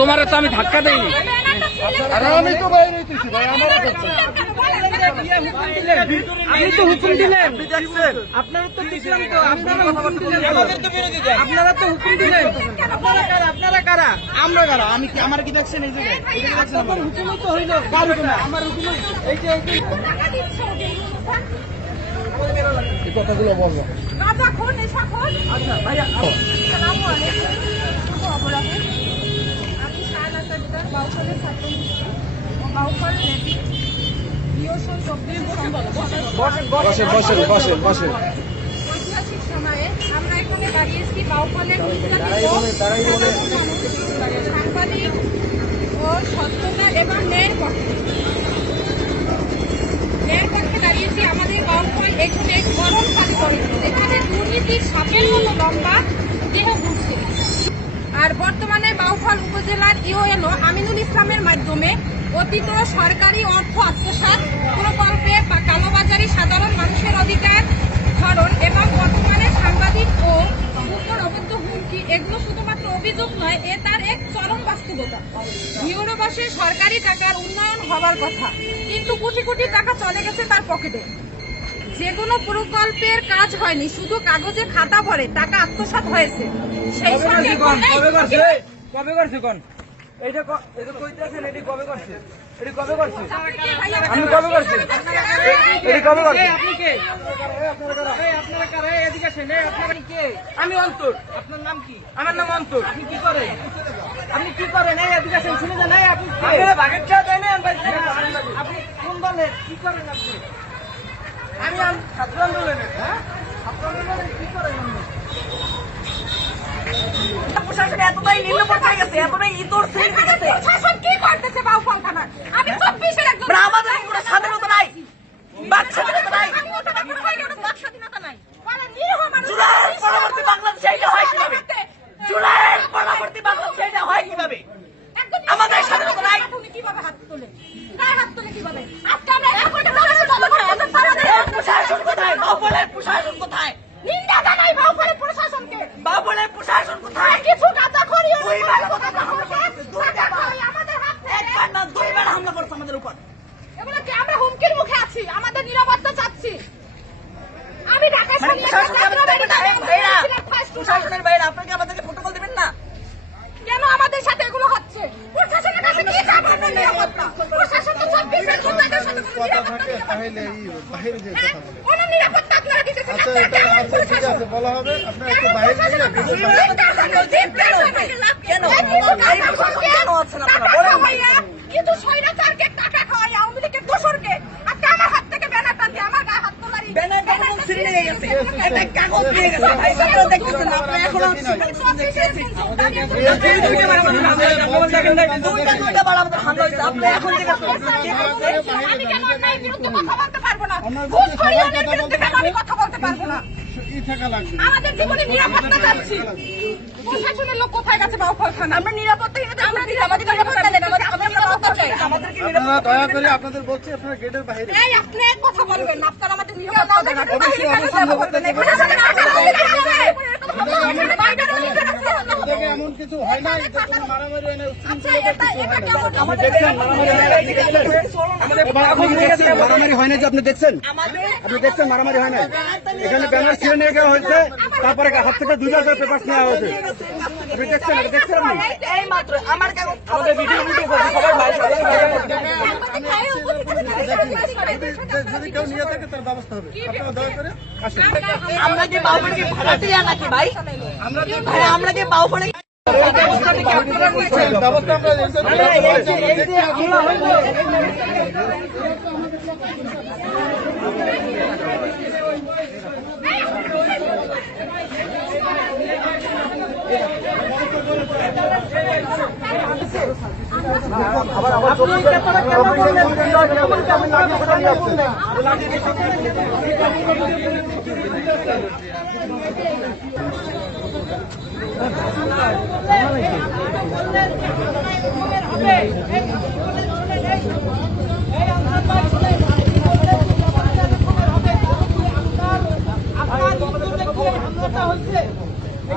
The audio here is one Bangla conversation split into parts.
তোমার তো আমি ধাক্কা দেইনি, আমি তো বাইরে হইতেছি ভাই, আমার আপনি তো হুকুম দিলেন, আপনারা তো দেখলাম তো, আপনারা হুকুম দিলেন, আপনারা তো হুকুম দিলেন। আপনারা কারা? আমরা কারা? আমি কি, আমার কি দেখছেন? এই জায়গায় আপনার হুকুমই তো হইল, কার হুকুম? আমার হুকুম এই যে এই কথাগুলো বলবো। আচ্ছা ভাইয়া, বসেন। ঐতিহাসিক সময়ে আমরা এখানে দাঁড়িয়েছি বাউফলের সাংবাদিক ও সত্যতা এবং ন্যায়ের পক্ষে দাঁড়িয়েছি। আমাদের বাউফল এখানে গরম পানি করেছে, যেখানে দুর্নীতির সাপের মতো লম্বা দেহ ঘুরছে। আর বর্তমানে বাউফল উপজেলার ইউএনও আমিনুল ইসলামের মাধ্যমে অতীত সরকারি অর্থ আত্মসাৎ প্রকল্পে বা কালোবাজারি সাধারণ মানুষের অধিকার হরণ এবং বর্তমানে সাংবাদিক ও মুখর অবৈধ হুমকি, এগুলো শুধুমাত্র অভিযোগ নয়, এ তার এক চরম বাস্তবতা। ইউরোবাসে সরকারি টাকার উন্নয়ন হওয়ার কথা, কিন্তু কোটি কোটি টাকা চলে গেছে তার পকেটে। যে কোনো প্রকল্পের কাজ হয়নি, শুধু কাগজে খাতা ভরে টাকা আত্মসাৎ হয়েছে। সেই সঙ্গে কবে করছে কোন? এইটা কইতেছেন, এটি কবে করছে? এটি কবে করছে? আমি কবে করছি? এটি কবে করছে? আপনি কে? আপনারা কারা? এদিকে আসেন। আপনারা কে? আমি অন্তর। আপনার নাম কি? আমার নাম অন্তর। আপনি কি করেন? আপনি কি করেন? এই এদিকে আসেন, শুনে যান। এই আপনি বাগের চা দেন, আপনি কোন দলের? কি করেন আপনি? আমি ছাত্র আন্দোলনের। হ্যাঁ, ছাত্র আন্দোলনের কি করেন? প্রশাসন এতটাই নিম্ন পর্যায়ে গেছে, এতটাই ইতর শ্রেণীতে গেছে। প্রশাসন কি করতেছে বাউফল থানায়? আমি 24-এর একজন, আমাদের কোনো স্বাধীনতা নাই, বাক স্বাধীনতা নাই, বাক স্বাধীনতা নাই। নিরীহ মানুষ জুলাইয়ের পরবর্তী বাংলাদেশে এটা হয় কিভাবে? জুলাইয়ের পরবর্তী বাংলাদেশে এটা হয় কিভাবে? আমাদের স্বাধীনতা নাই। তুমি কিভাবে হাত তোলে? গায়ে হাত তোলে কিভাবে? আজকে আমরা এক কোটি মানুষের জনগণ এখন সারাদিন প্রশাসন কোথায়? বাউফলের প্রশাসন কোথায়? নিন্দা জানাই বাউফলের প্রশাসনকে। বাউফলের প্রশাসন কোথায়? কিছু কাজা করি দুইবার আমাদের হাত একবার না দুইবার হামলা করছে আমাদের উপর। এগুলো কি আমরা হুমকির মুখে আছি? আমাদের নিরাপত্তা চাচ্ছি। আমি ঢাকা প্রশাসনের বাইরে আপনাকে আমাদেরকে প্রোটোকল দেবেন না কেন? আমাদের সাথে এগুলো হচ্ছে। প্রশাসনের কাছে কি চাপ আপনার নিরাপত্তা? প্রশাসন তো 24-এর জুলাইয়ের সাথে কোনো নিরাপত্তা দিতে পারে না। বাইরে যেতে হবে। কোনো নিরাপত্তা আপনারা দিতেছেন না। আচ্ছা, ঠিক আছে, বলা হবে। আপনার একটু বাইরে গিয়ে কেন আছেন আপনারা? কিন্তু স্বৈরাচারকে টাকা খাওয়াই আওয়ামী লীগের দোসরকে আজকে আমার হাত থেকে ব্যানারটা দিয়ে আমার গায়ে হাত তোলারি ব্যানারটা কোন ছিঁড়ে নিয়ে গেছে, একটা কাগজ দিয়ে গেছে। ভাই আপনারা দেখতেছেন না, আপনারা এখন দুইটা বার আমাদের হামলা হয়েছে। আপনারা এখন আমি কেন অন্যায়ের বিরুদ্ধে কথা বলতে পারবো না? ঘুষখোরের বিরুদ্ধে কেন আমি কথা বলতে পারবো না? আমাদের জীবনে নিরাপত্তা চাচ্ছি। প্রশাসনের লোক কোথায় গেছে বাউফল থানা? আমরা নিরাপত্তা আমাদের নিরাপত্তা দেন, আমাদের নিরাপত্তা চাই। আমাদেরকে আপনারা দয়া করে আপনাদের বলছি, আপনারা গেটের বাইরে। এই আপনি কথা বলবেন না, আপনারা আমাদের নিরাপত্তা দেন। এমন কিছু হয় না, মারামারি হয় না, মারামারি হয় না যে আপনি দেখছেন? আপনি দেখছেন মারামারি হয় না? এখানে ব্যানার ছিঁড়ে নিয়ে যাওয়া হয়েছে, তারপরে হাত থেকে 2000 পেপার নেওয়া হয়েছে। আপনি দেখছেন? দেখছেন আপনি? এই মাত্র আমার কাগজ আমাদের ভিডিও করছি, সবাই ভাই যদি কেউ নিয়ে থাকে তার ব্যবস্থা হবে। আপনারা দয়া করে আসুন। আমরা কি বাউফলকে ভাড়াটিয়া নাকি ভাই? আমরা কি বাউফলে ব্যবস্থা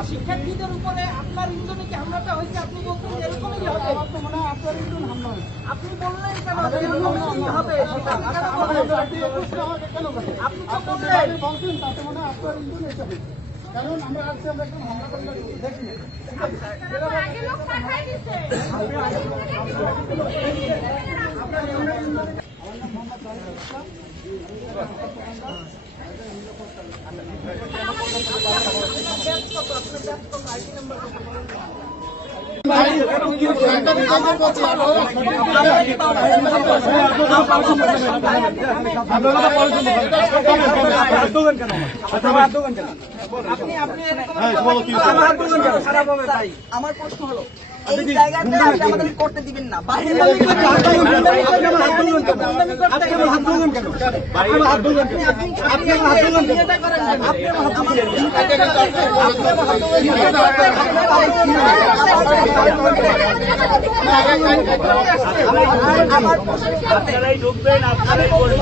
শিক্ষার্থীদের উপরে আপনার ইন্ধনে কি হামলাটা হয়েছে? আপনি বলছেন যে এরকমই হবে। আপনি বললেন কেন যে এরকমই হবে? সেটা আপনি কেন বললেন? আপনি তো বললেন। কারণ আমরা আসছি, আমরা একদম হামলা করলে দেখি আগে লোক পাঠাই দিছে। আমার প্রশ্ন হলো এই জায়গাতে আপনি আমাদের করতে দিবেন না, বাইরে আপনারাই ঢুকবেন, আপনারাই বলবেন।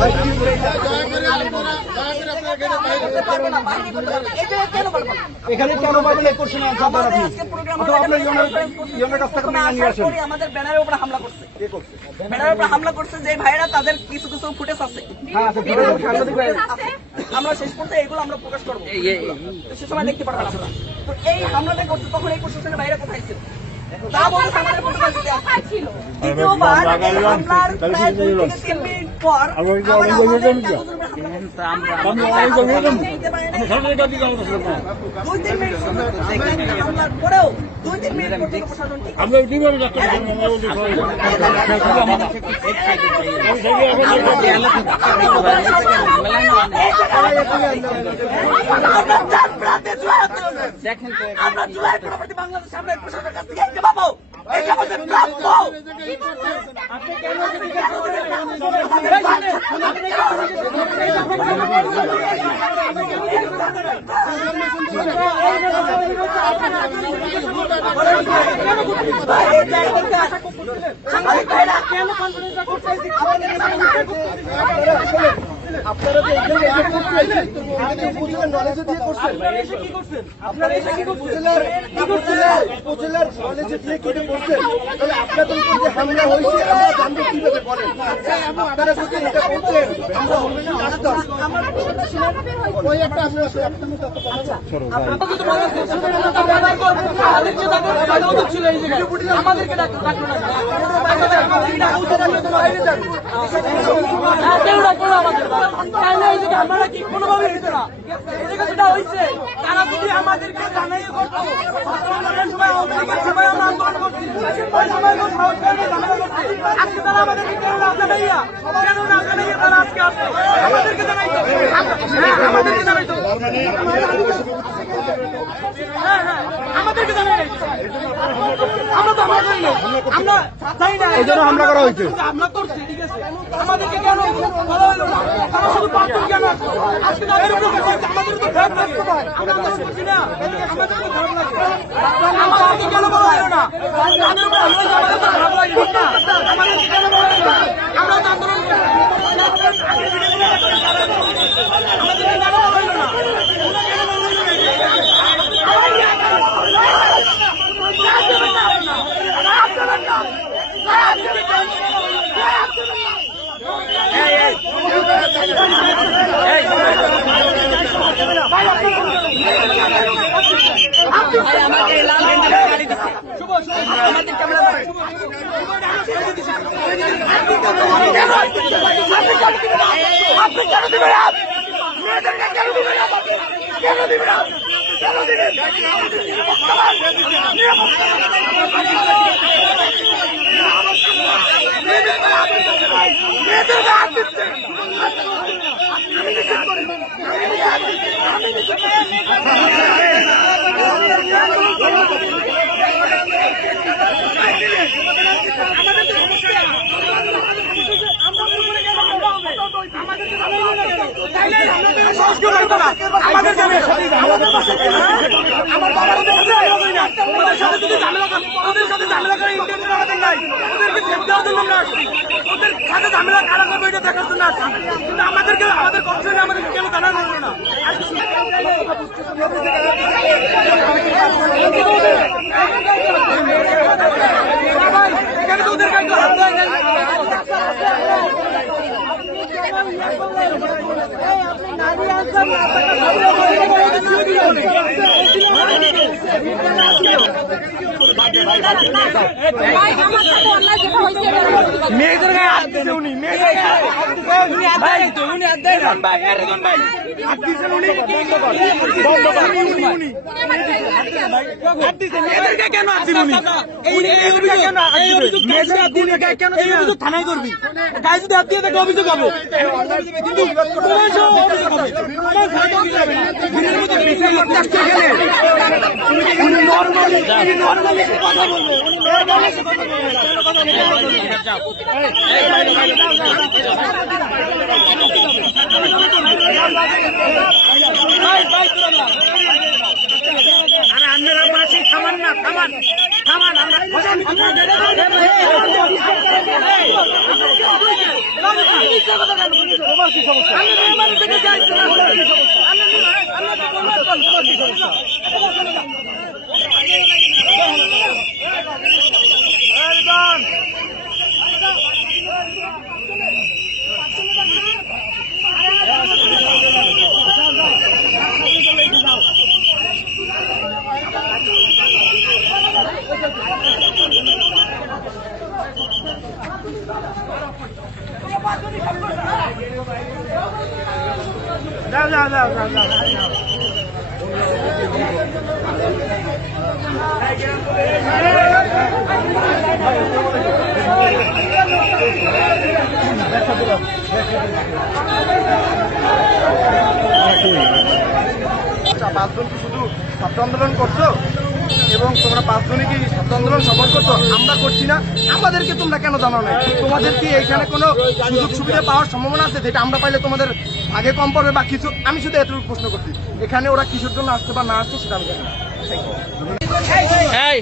এখানে কেন পাবেন এই কোশ্চেন আনসার দেন আপনি। অথবা আপনার ইয়নের কাছ থেকে নিয়ে আসেন। আমাদের ব্যানারের উপরে হামলা করছে, ব্যানারের উপরে হামলা করছে যে ভাইরা তাদের কিছু কিছু ফুটেজ আছে, আমরা শেষ করতে এগুলো আমরা প্রকাশ করবো, সে সময় দেখতে পারবেন আপনারা। তো এই হামলাটা করছে তখন এই প্রশাসনের বাইরে কোথায় ছিল? তা বলছে আমাদের প্রোটোকল দিতে আছে। দ্বিতীয়বার হামলার প্রায় 2 থেকে 3 মিনিট পর হামলার পরেও 2-3 মিনিট পর্যন্ত প্রশাসন ঠিক দেখেন আমরা জুলাই পরবর্তী বাংলাদেশ আমরা প্রশাসনের কাছ থেকে একটা পাবো, এটা আমাদের প্রাপ্য। আপনি কেন আপনারা তো এখানে এসে করছেন, উপজেলার নলেজে দিয়ে করছেন, আপনারা এসে কি উপজেলার নলেজে দিয়ে কি করছেন? তাহলে আপনাদের উপর যে হামলা হয়েছে আমরা জানবো কিভাবে বলেন? আপনারা যদি এটা করছেন আমরা জানতাম। ওই একটা আপনারা আমাদেরকে আমরা কি কোনোভাবে হইতো না, এদিকে যেটা হয়েছে তারা যদি আমাদেরকে জানাই করতো সময় আমরা আন্দোলন করছি, ওই সময় আজকে তারা আমাদেরকে কেন না জানাইয়া তারা আজকে আসছে আমাদেরকে জানাইতো, আমাদেরকে জানাইতো, আমাদেরকে জানাই আমরা তো আমরা করি না, আমরা চাই না এই জন্য হামলা করা হয়েছে। আমরা করছি, ঠিক আছে, আমাদেরকে কেন বলা হলো না? তারা শুধু পাঁচজন কেন আজকে তাদের উপর আমাদের তো খারাপ লাগে, আমরা আন্দোলন করছি না, আমাদের তো খারাপ লাগে, আমাদেরকে কেন বলা হলো না? তাদের উপর আমাদের তো খারাপ লাগে, ঠিক না? আমাদেরকে কেন বলা হলো না? আমরা তো আন্দোলন করছি, আমাদেরকে কেন বলা হলো না? আমার বাবার ওদের সাথে যদি ওদের সাথে ঝামেলা করে ইন্টারভিউ আমাদের নাই, ওদেরকে সেফ দেওয়ার জন্য আমরা আসছি, ওদের সাথে ঝামেলা কারা করবে এটা দেখার জন্য আসছি, কিন্তু আমাদেরকে আমাদের কনসার্নে আমাদেরকে কেন জানানো হলো না? ভাই আমার সাথে অন্যায় যেটা হয়েছে এটা আমি প্রতিবাদ করছি। মেয়েদের গায়ে হাত দিছে উনি, মেয়েদের গায়ে হাত দিছে উনি, হাত দেয় তো উনি, হাত দেয় না ভাই, এরকম ভাই হাত দিছেন উনি, বন্ধ কর উনি হাত দিছে, মেয়েদেরকে কেন হাত দিবেন উনি? মেয়েদেরকে কেন হাত দিবেন? মেয়েদের হাত দিলে গায়ে কেন দিবেন? অভিযোগ থানায় করবি, গায়ে যদি হাত দিয়ে থাকে অভিযোগ হবে, কিন্তু তোমার সহ অভিযোগ হবে। আমার ঘরে অভিযোগ হবে না। দিনের মধ্যে বেশি করতে আসছে এখানে। উনি নর্মালি কথা বলবে, উনি নর্মালি কথা বলবে, কেন কথা বলবে? ভাই ভাই তোরা না। আরে আপনারা পাশে থামান না, থামান থামান, আমরা যাও যাও যাও যাও যাও। পাঁচজন কি শুধু ছাত্র আন্দোলন করছো এবং তোমরা পাঁচজনে কি ছাত্র আন্দোলন সফল করছো? আমরা করছি না, আমাদেরকে তোমরা কেন জানাও না? তোমাদের কি এখানে কোনো সুযোগ সুবিধা পাওয়ার সম্ভাবনা আছে যেটা আমরা পাইলে তোমাদের আগে কম পড়বে বা কিছু? আমি শুধু এতটুকু প্রশ্ন করছি, এখানে ওরা কিসের জন্য আসছে বা না আসছে সেটা আমি জানি না। এই